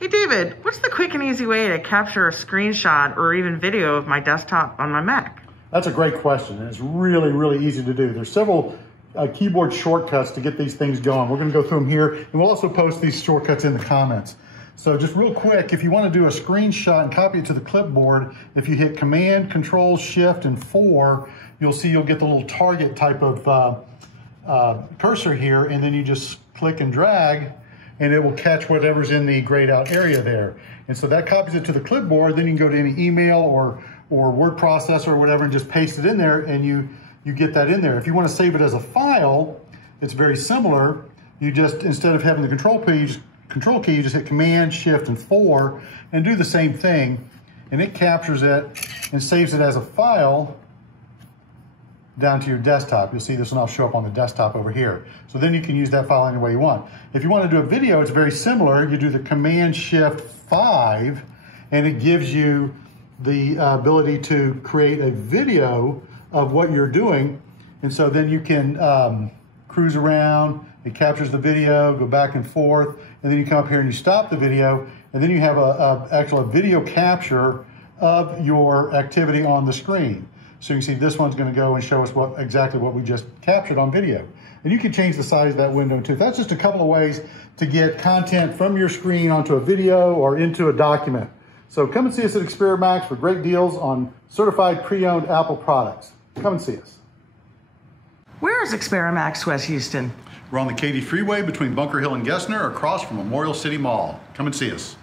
Hey David, what's the quick and easy way to capture a screenshot or even video of my desktop on my Mac? That's a great question, and it's really, really easy to do. There's several keyboard shortcuts to get these things going. We're going to go through them here, and we'll also post these shortcuts in the comments. So just real quick, if you want to do a screenshot and copy it to the clipboard, if you hit Command, Control, Shift, and 4, you'll see you'll get the little target type of cursor here, and then you just click and drag, and it will catch whatever's in the grayed out area there. And so that copies it to the clipboard. Then you can go to any email or word processor or whatever and just paste it in there, and you get that in there. If you want to save it as a file, it's very similar. You just, instead of having the control key, you just hit Command, Shift, and 4 and do the same thing, and it captures it and saves it as a file down to your desktop. You'll see this one, I'll show up on the desktop over here. So then you can use that file any way you want. If you want to do a video, it's very similar. You do the Command Shift 5, and it gives you the ability to create a video of what you're doing. And so then you can cruise around, it captures the video, go back and forth, and then you come up here and you stop the video, and then you have a video capture of your activity on the screen. So you can see this one's going to go and show us exactly what we just captured on video. And you can change the size of that window too. That's just a couple of ways to get content from your screen onto a video or into a document. So come and see us at Experimax for great deals on certified pre-owned Apple products. Come and see us. Where is Experimax, West Houston? We're on the Katy Freeway between Bunker Hill and Gessner, across from Memorial City Mall. Come and see us.